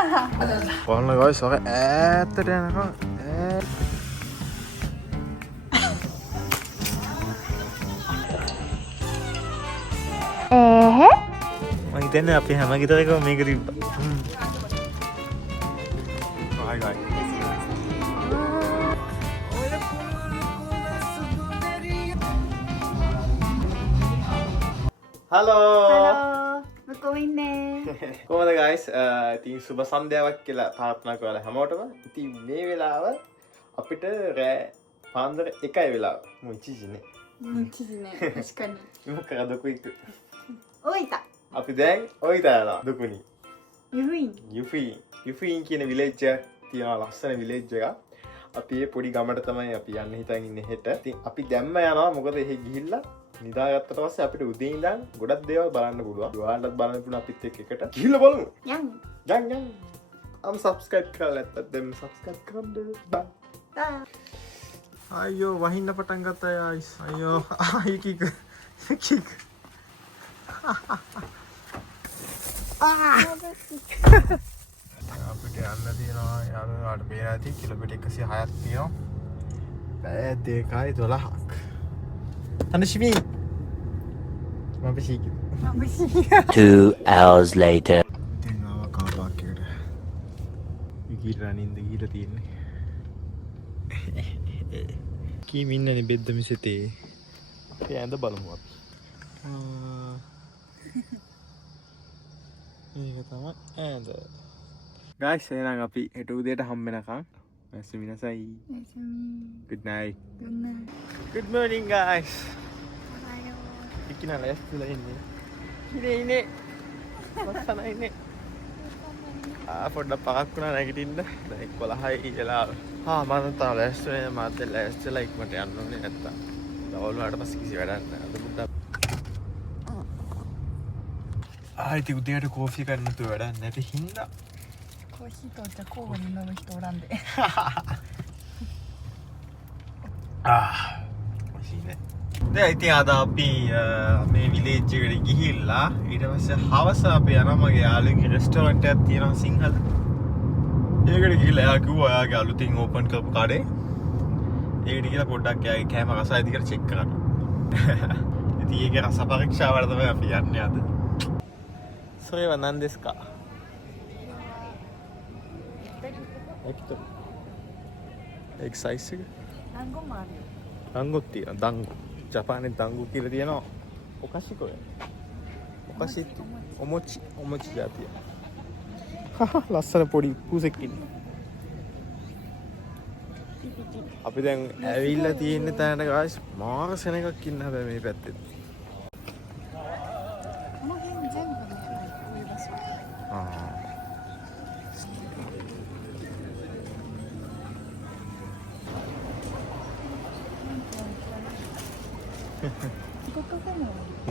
බලන්න guys ඔක ඈතට යනකම් මම හිතන්නේ අපි හැම ගෙදරකම මේක තිබ්බා. Hi guys. Hello. Hello. කොහමද guys? ඉතින් සුබ සන්ධ්‍යාවක් කියලා ප්‍රාර්ථනා කරලා හැමෝටම. ඉතින් මේ වෙලාව අපිට රෑ පාන්දර 1යි වෙලාව. මොචිජිනේ. මොචිජිනේ.確かに. මොකද දුකුයික. 大分. අපි දැන් ඔයිතා යනවා දුකුනි. යුෆින්. යුෆින් කියන විලේජ් එකක් තියෙනවා ලස්සන විලේජ් එකක්. අපි මේ පොඩි ගමට තමයි අපි යන්න හිතන් ඉන්නේ හෙට. ඉතින් අපි දැම්ම යනවා මොකද එහෙ ගිහිල්ලා නිදාගත්තට පස්සේ අපිට උදේ ඉඳන් ගොඩක් දේවල් බලන්න පුළුවන්. ඔයාලටත් බලන්න පුළුවන් අපිත් එකට. ගිහිල්ලා බලමු. යන්. subscribe කරලා නැත්තම් දැන් subscribe කරන්න බෑ. අයියෝ වහින්න පටන් ගත්තා guys. අයියෝ කික. අපිට යන්න තියෙනවා යාළුවාට බේරා ඇති කිලෝමීටර් 106ක් තියෙනවා. පැය 2:12ක්. තනශිමි මම බිසිකි. 2 hours later. ඉතින් ආව කාර් පාක් එකට. ඉගිරා නින්ද ගිහලා තියෙන්නේ. කීම ඉන්නනේ බෙද්ද මිසතේ. අපි ඇඳ බලමු අපි. මේක තමයි ඇඳ. guys එහෙනම් අපි හෙට උදේට හම්බ වෙනකම් මැස්සු මිනසයි. good night. good morning guys. ඉකිනා ලෑස්තිලා ඉන්නේ. ඉනේ. මස්සන ඉන්නේ. පොඩ්ඩක් පහක් වුණා නැගිටින්න. දැන් 11යි වෙලාව. මම තාම ලෑස්ති වෙන්නේ මාත් ලෑස්තිලා ඉක්මනට යන්න ඕනේ නැත්තම්. දවල් වලට පස්සේ කිසි වැඩක් නැහැ. අද බුද්දා ඉතින් උදේට කෝෆි කරන්න තු වැඩක් නැති හින්දා කොහොමද කොහොමද නම ස්ටෝරන්ද මෂීනේ දැන් ඉතින් අද අපි මේ විලේජ් එකට ගිහිල්ලා ඊට පස්සේ හවස අපි යනවා මගේ යාළුවගේ රෙස්ටෝරන්ට් එකක් තියෙනවා සිංහල ඒකට ගිහිල්ලා එයා කිව්වා එයාගේ අලුතින් ඕපන් කරපු කඩේ ඒකට ගිහලා පොඩ්ඩක් එයාගේ කෑම රසයිද කියලා චෙක් කරන්න ඉතින් ඒකේ රස පරීක්ෂාවට තමයි අපි යන්නේ අද それは何ですか焼き鳥エキサイス団子もあるよ団子っていうの団子ジャパンで団子切るっていうのお菓子これお菓子ってお餅じゃってははラッサのポリプーセキンඅපි දැන් ඇවිල්ලා තියෙන තැනට guys මාර සෙනඟක් ඉන්න හැබැයි මේ පැත්තේ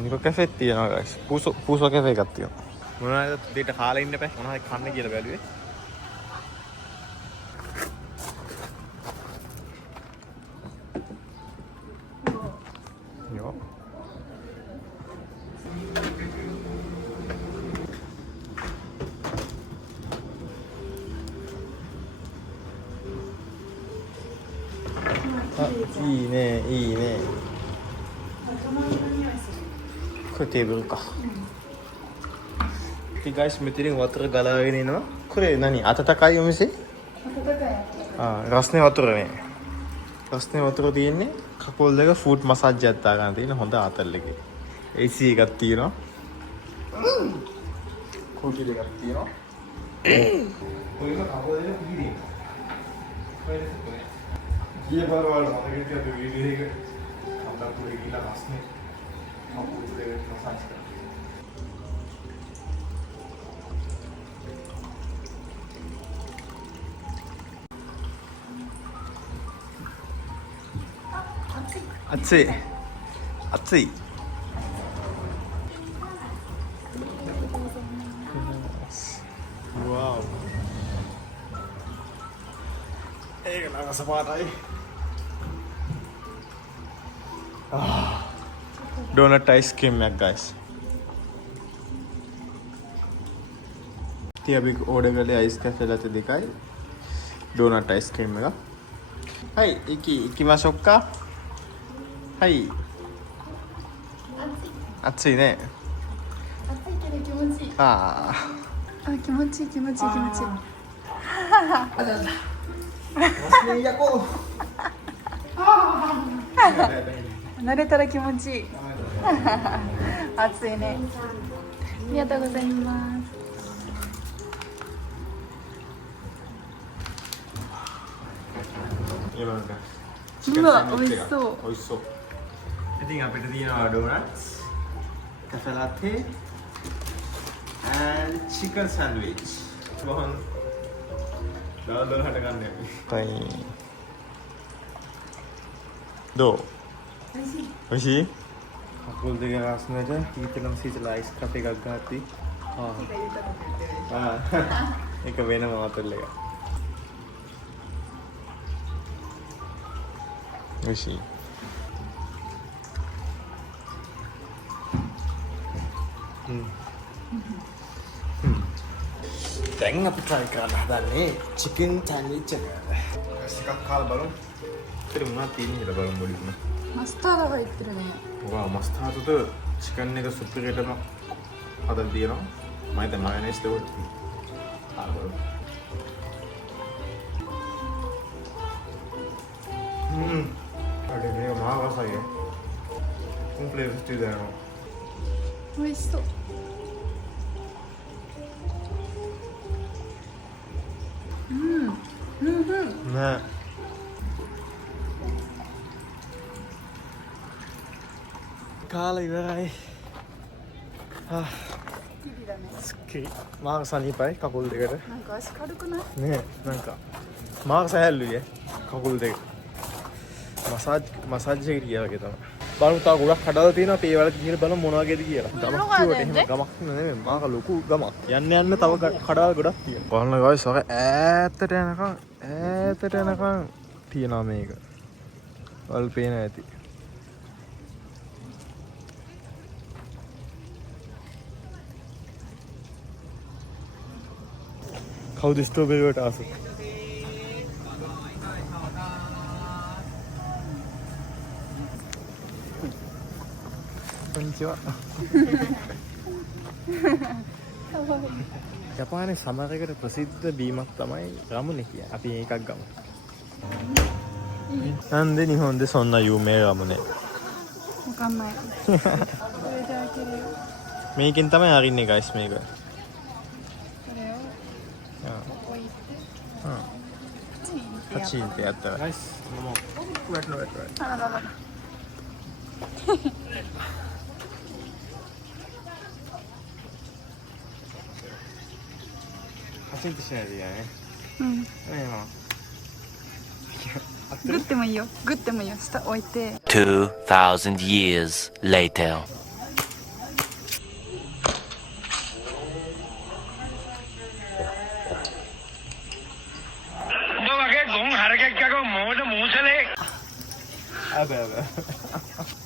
නිකෝ කැෆේ තියෙනවා guys. පූසෝ කැෆේ එකක් තියෙනවා. මොනවාද දෙයට කාලා ඉන්න බෑ. මොනවද කන්න කියලා බැලුවේ. යෝ.いいね。これテーブルか。で、ガイスメティリングワトルガラーにの。これ何？温かいお店？温かい。ラスネワトルね。ラスネワトルでいいね。カポルデがフードマッサージやったらでいいの。ほんとあたるけ。AC がっていうの。コーヒーがっていうの。これがカポルデのギリ。これですこれ。ये बार वाला हमारे के लिए वीडियो है हमला पूरे गीला घास में हम पूरे मसाज कर अच्छे वाव एक लगा सपाट आई डोनट आइसक्रीम में गाइस ඉතින් අපි ඕඩර් කළේ අයිස් කැෆේ ලැත දෙකයි ඩෝනට් අයිස්ක්‍රීම් එක. හයි ඉකිමාෂොක්කා. හයි.暑いね。暑いけど気持ちいい。ああ、気持ちいい気持ちいい気持ちいい。慣れたら気持ちいい。暑いね。ありがとうございます。うわ、美味しそう。美味しそう. ඉතින් අපිට තියෙනවා donuts, cafe latte and chicken sandwich. බොහොම දාලා හට ගන්න අපි. තයි. දෝ. 美味しい? කකුල් දෙක රස්නට ඊතලම සීතල අයිස් කප් එකක් ගහද්දි ඒක වෙනම වතුර එක. 美味しい. දැන් අපි try කරන්න හදන්නේ chicken sandwich එක. එකක් කාලා බලමු. ඉතින් මොනවද තියෙන්නේ කියලා බලමු මුලින්ම. マスタード入ってるね。 වා මස්තාර්ඩ්ද chicken එක සුපිරියටම හදලා තියෙනවා. මම හිතන්නේ මයොනයිස් දෙවොත් කාලා බලමු. අඩේ මේක මහා රසයි. කොම්ප්ලෙක්ස් දෙනවා. 美味しそう。ね. කාලා ඉවරයි. キリだね。すっきり. මාක සනීපයි කකුල් දෙකට. なんか足軽くない？ නේなんかමාක සැහැල්ලුයි කකුල් දෙක. මසාජ් එකකට ගියා වගේ තමයි. බලමු තා ගොඩක් කඩලා තියෙනවා අපි ඒ වලට ගිහලා බලමු මොන වගේද කියලා. ගමක් කිව්වට එහෙම ගමක් නෙමෙයි මාක ලොකු ගමක්. යන්න තව කඩාල් ගොඩක් තියෙනවා. බලන්න ගායිස් ඔක ඈතට යනකම් තියෙනවා මේක. වල් පේන ඇති. කවුද ස්ට්‍රෝබෙරි වලට ආස? konnichiwa. ජපානයේ සමරයකට ප්‍රසිද්ධ බීමක් තමයි රාමුනේ කිය. අපි එකක් ගමු. なんで日本でそんな有名ラムネ? わかんない。これで開けるよ。 මේකෙන් තමයි අරින්නේ guys මේක. これを ආ. 置いて、 ආ. パチンってやっ පචීන්ට ඇත්ත. guys මම වැටෙනවා. た。あららら。 පචීන්ටしないでいいやね. うん。 네, 뭐. グってもいいよ。グってもいいよ。下置いて。 2,000 years later. අද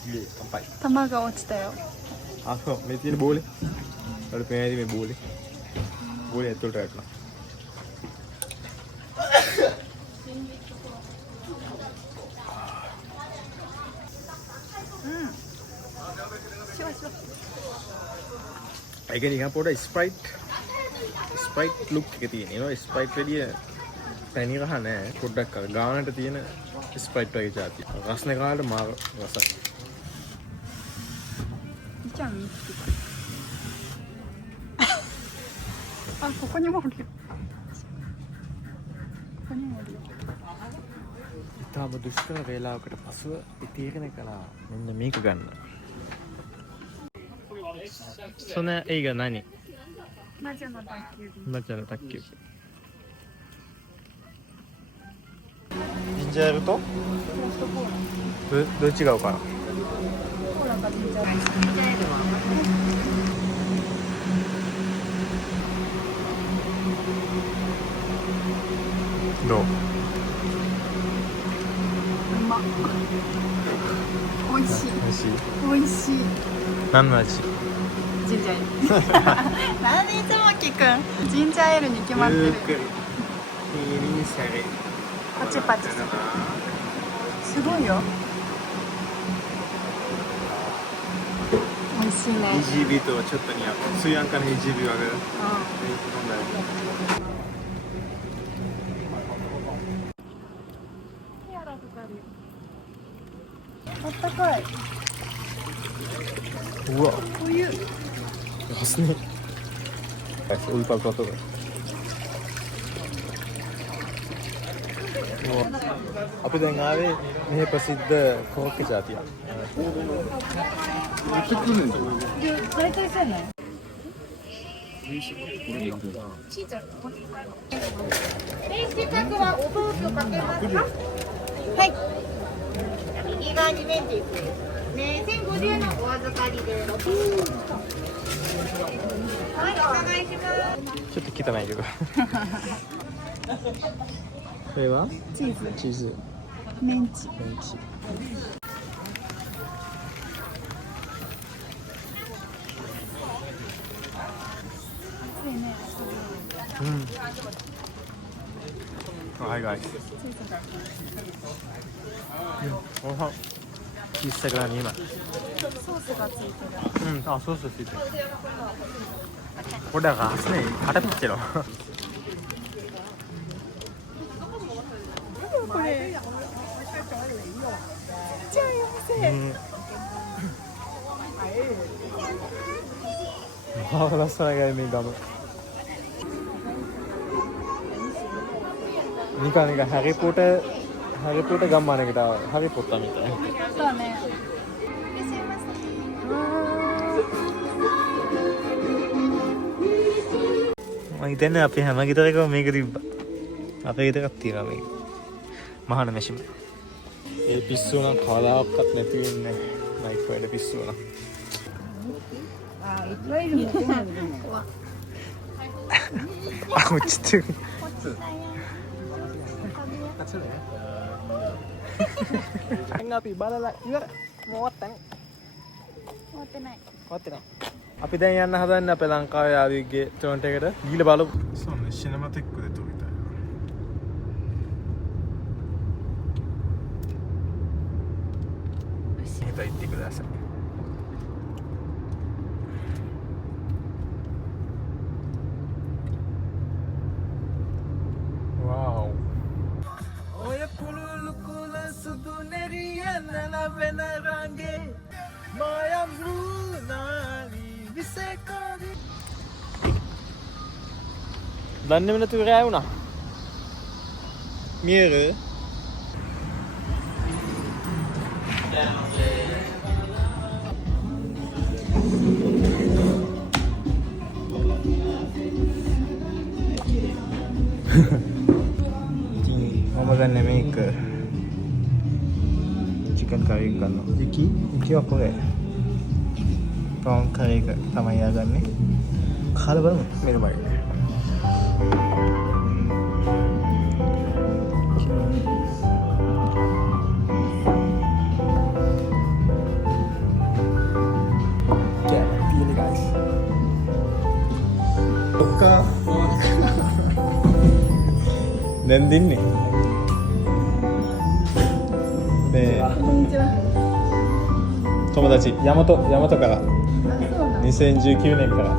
ගේ කම්පයි. 玉が落ちたよ。 ආ මේ තියෙන බෝලේ. වල පේනදී මේ බෝලේ. බෝලේ ඇතුළට වැටුණා. ඒක නිකන් පොඩ ස්ප්‍රයිට් ලුක් එක තියෙනවා. ස්ප්‍රයිට් වැඩිය පැණි රහ නැහැ. පොඩ්ඩක් අර ගානට තියෙන ස්ප්‍රයිට් වගේ જાතිය. රස්නේ කාලේ මාර රසයි. ちゃん見つけた。あ、ここにもおるよ。ここにもおるよ。 ඉතාම දුෂ්කර වේලාවකට පසුව ඉතිරෙන කලා මෙන්න මේක ගන්න. その映画何? 魔女の宅急便。魔女の宅急便。ジンジャーエールとフロストコーラ。どっちが違うかな? コーラかジンジャーエール。ジンジャーエールは。どう? うまっ。美味しい。美味しい? 美味しい。何の味?ジンジャーエールなんでいつも聞くんジンジャーエールに決まってるゆっくり耳に下げるパチパチするすごいよ美味しいねイジービートはちょっと似合うスヤンカのイジービーはぐらいあったかい。うわ冬。Asli. Ultra kotor. අපි දැන් ආවේ මෙහි ප්‍රසිද්ධ කෝක්ක ජාතිය. 大体そうやね。はい。右側にメンティスね、1050円のお預かりではい、お願いしますちょっと汚いけど。これはチーズ。チーズ。メンチ。メンチ。Hi guys. Pizza grani今。ソースがついてる。あ、ソースついてる。これだからすね、カタピッチェロ。これ。ちっちゃいお店。Malas talaga may gamo. නිකන් හැරි පොටර් ගම්මානකට හැරි පොට්ටා මිතයි. そうね。මම හිතන්නේ අපි හැම ගෙදරකම මේක තිබ්බා. අපේ ගෙදරක් තියෙනවා මේක. මහාන මැෂිම. ඒ පිස්සු නම් කවදාවත් නැති වෙන්නේ නයිට් වල පිස්සු නම්.あ、落ちてる。Ngapi balala ඉවර. මොකක්ද නැහැ. 終わってない。 ඔතන. අපි දැන් යන්න හදන්නේ අපේ ලංකාවේ ආදිගේ ටොරන්ට් එකට. ගිහලා බලමු. සොන්නේ සිනමැටික් で撮りたい. හිතා ඉtti ください. Wow. ඔය කුළුළු කුල සුදු නෙරියන ලැබෙන රංගේ මායම් වුණාවි විසකෝවි දන්නේම නැතුව රෑ වුණා මියර මම ගන්න මේක චිකන් කරි එක ගන්නවා. ඉකි ඔක්කොගේ ප්‍රවුන් කරි එක තමයි යාගන්නේ. කාලා බලමු. මෙන්නමයි. Really guys. ඔක්කා දැන් දින්නේねこんにちは。友達大和から2019年から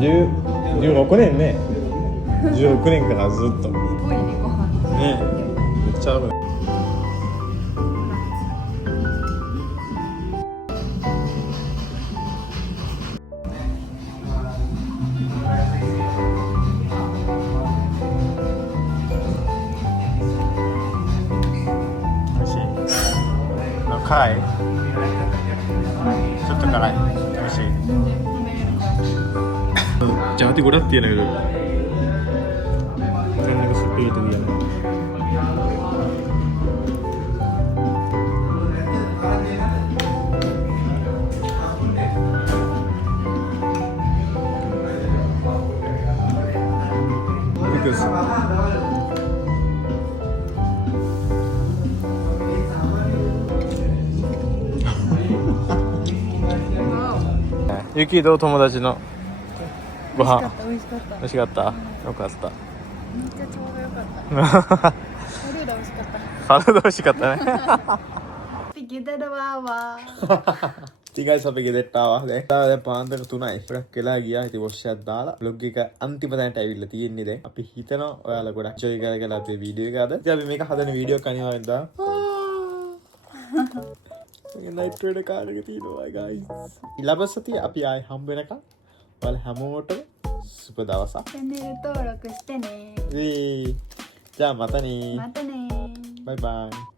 16年ね16年からずっとねすごいねご飯。めっちゃ合うね辛いちょっと辛い美味しいjahat ගොඩක් තියෙන එක දැන් එක සුපිරිට දියන because ゆきどう友達のご飯美味しかった美味しかったよかっためっちゃちょうどよかったファルーダ美味しかったファルーダ美味しかったね Pikir wah. ටිකයි අපි ගෙදරට ආවා. දැන් තාම පාන්දර 3යි. ගොඩක් වෙලා ගියා. ඉතින් වොෂ් එකක් දාලා vlog එක අන්තිම තැනට ඇවිල්ලා තියෙන්නේ දැන්. අපි හිතනවා ඔයාලා ගොඩක් enjoy කරගලා අපේ වීඩියෝ එක අද. ඉතින් අපි මේක හදන වීඩියෝ එක අනිවාර්යෙන් දාමු. මේ නයිට් රයිඩර් කාර් එක තියෙනවා guys. ඊළඟ සතිය අපි ආයෙ හම්බ වෙනකම් ඔයාලා හැමෝටම සුබ දවසක්. Channel 登録してね。 ඒ. じゃあまたね。またね。 Bye bye.